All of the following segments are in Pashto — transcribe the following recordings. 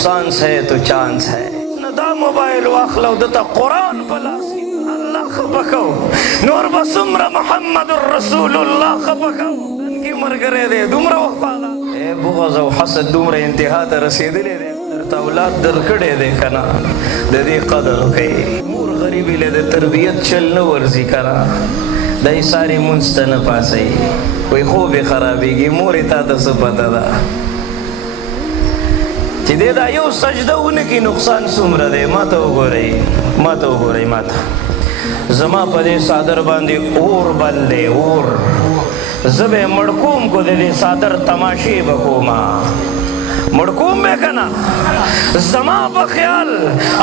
सांस है तो चांस है नदा मोबाइल वाखलो दता कुरान पलासी अल्लाह खबको नूर बसुमरा मुहम्मदुर रसूलुल्लाह खबको की मर करे दे दुमरा वफादा ए बुग़ज़ व हसद दुमरा इंतहा त रसीदले दे त औलाद दरकड़े दे कना दे कदर कई मूर गरीबी ले दे तरबियत चल न वर्जी करा दई सारी मुंस्तन पासई कोई खूब खराबीगी मोर ता दस पता दा چې دې دا یو سجده ونکي نقصان څومره دی ماته وګورئ ماته زما په دې صادر باندې اور بل دی اور زه به مړکوم کو دې صادر تماشې به کوما مړکوم به کنه زما په خیال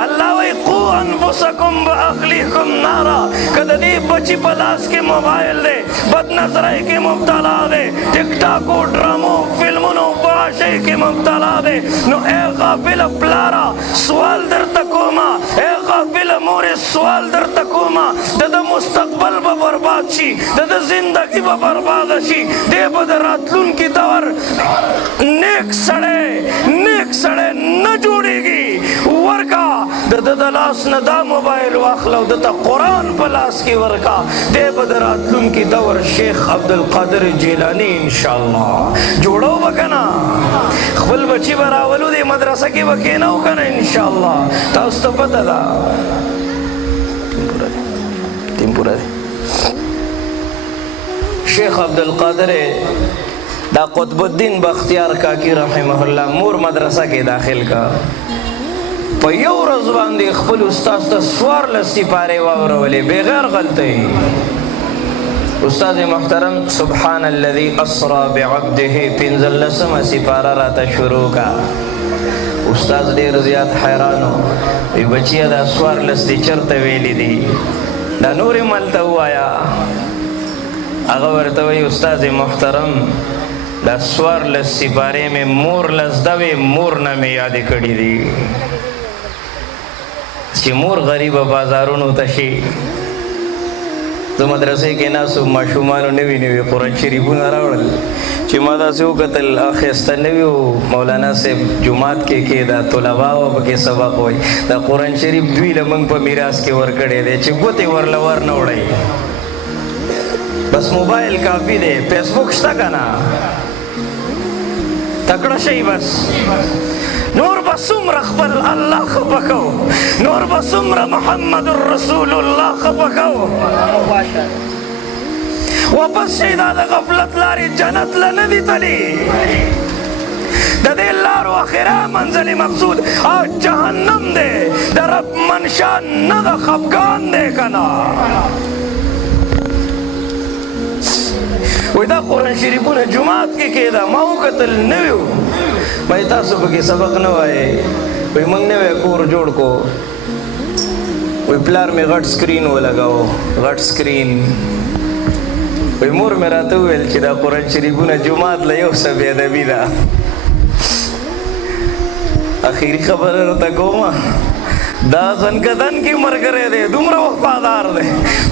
الله وی قو انفسکم واهلیکم نارا کله دې بچی په لاس کې موبایل دی بد نظرۍ کې مبتلا دی ټیک ټاک او ډرامو فلمونو فحاشۍ کې مبتلا دی نو اے غافل پلارا سوال درته کوما اے غافل مور سوال درته کوما د مستقبل به برباد شي د زندگی به برباد شي دې به د راتلونکي دور نیک سړی نه جوړیږي ورکا د لاس نه دا موبایل واخلو د قرآن په لاس کې ورکا دې به د راتلونکي دور شیخ عبدالقادر جیلانی انشاءالله جوړو وکنا خپل بچی به راولو دې مدرسه کې به کېنو کنه انشاءالله تاسو ته پته ده ټیم پورا دی شیخ عبدالقادر دا قطب الدین بختیار کاکی رحمه الله مور مدرسه کې داخل کا په یو ورځ باندې خپل استاد ته 14 سپارې واورولې بغیر غلطۍ استاد محترم سبحان الذي اسرا بعبده 15 سپاره راته شروع کا استاد ډیر زیات حیرانو ای بچیا دا 14 چرته ویلې دي دا نورې ملته وایا هغه ورته وی استاد محترم دا 14 سپارې میں مور لزدوي مور نه مې یاد کړې دي چې مور غریب بازارونو ته شي زه مدرسې کې ناسو ماشومانو نوي قرآن شریفونه راوړل چې ما داسې وکتل اخیسته نوي مولانا صاحب جومات کې دا طلبا و پکې سبق وایي دا قرآن شریف دوی له موږ په میراث کې ورکړی دی چې ګوتې ورله ور نه وړئ بس موبایل کافی دی فیسبوک شته که نه تکړه شئ بس نور بسمر خبل الله خبکو نور بسمر محمد رسول الله خبکو واپس شیدا د غفلت لاري جنت لندی تلی د دې لارو اخره منزل مقصود او جهنم دی د رب منشا نه د خفګان دی کنا وای دا قرآن شریفونه جماعت کې کېده ما وکتل نوي وای تاسو پکې سبق نه وایې وای موږ نوی کور جوړ کو وای پلار مې غټ سکرین ولګاو غټ سکرین وای مور مې راته وویل چې دا قرآن شریفونه جماعت له یو څه بې ادبي ده اخیری خبره راته کومه دا زنکدن کی مرگرے دے دومره وفادار دے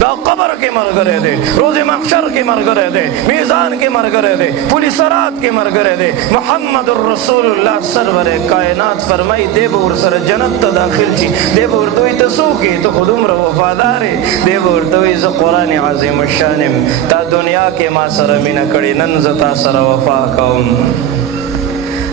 دا قبر کی مرگرے دے روز محشر کی مرگرے دے میزان کی مرگرے دے پولیسرات کی مرگرے دے محمد الرسول اللہ سرور کائنات فرمائی دے بور سر جنت تا داخل چی دے بور توی تسو کی تو خود عمر وفادارے دے بور توی ز قرآن عظیم الشانم تا دنیا کے ما سر من کڑی ننزتا سر وفا کون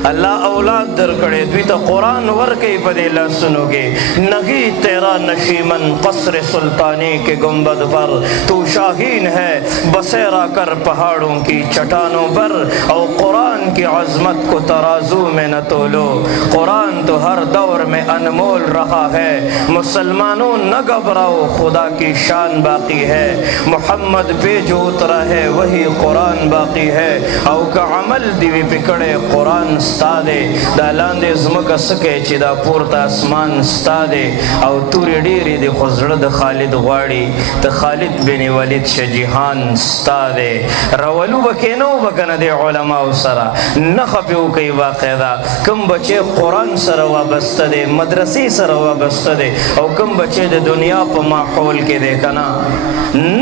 اللہ اولاد در کڑے دوی تا قرآن ورکی پدے لسنو گے نگی تیرا نشیمن قصر سلطانی کے گنبد پر تو شاہین ہے بسیرا کر پہاڑوں کی چٹانوں پر او قرآن کی عظمت کو ترازو میں نہ تولو قرآن تو ہر دور میں انمول رہا ہے مسلمانوں نہ گھبراؤ خدا کی شان باقی ہے محمد پہ جو اترا ہے وہی قرآن باقی ہے او کا عمل دیوی پکڑے قرآن ستا دے دا لاندې زمکه سکے چې دا پورته اسمان ستا دے او تورې ډېرې دې خو زړه د خالد غواړي ته خالد بن ولید شه جهان ستا دے رولو به کېنو به که نه دې علماو سره نښه پې وکوي باقاعده کوم بچی قرآن سره وابسته دی مدرسې سره وابسته دی او کوم بچی د دنیا په ماحول کې دی که نه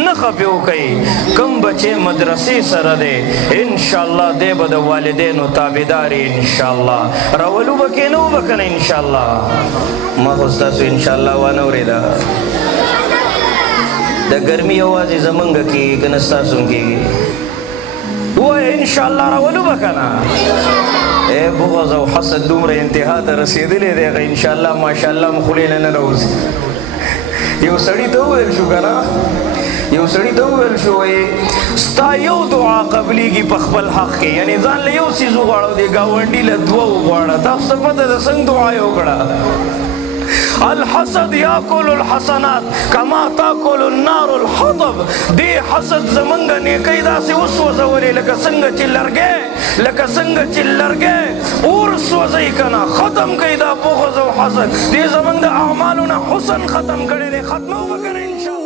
نښه پې وکوي کوم بچی مدرسې سره دی انشاءالله دی به د والدینو تابعداري इंशाअल्लाह रावलू बकेनो बकने इंशाअल्लाह मा होस्ता सो इंशाअल्लाह वानवरे दा गर्मी आवाज जमंग की कनस्ता सुनगी वो इंशाअल्लाह रावलू बकना ए बुग़ज़ और हसद दुमरे इंतहा ता रसीदले देगा इंशाअल्लाह माशाअल्लाह मखुलेना न रोज यो सड़ी तो वेल शो कना यो सड़ी तो वेल शो ए स्ता यो दुआ कबली की पखबल हक के यानी जान ले यो चीज उगाड़ो दे गावंडी ले दुआ उगाड़ा तब सब पता है संग दुआ यो कड़ा अल हसद याकुलुल हसनात कमा ताकुलुन नारुल हतब दे हसद जमंगा ने कैदा से उस वजवरे लका संग चिल्लर गे और सोजई कना खत्म कैदा बुग़ज़ और हसद दे जमंगा अमालुना हुसन खत्म करे दे खत्म हो करे इंशाअल्लाह।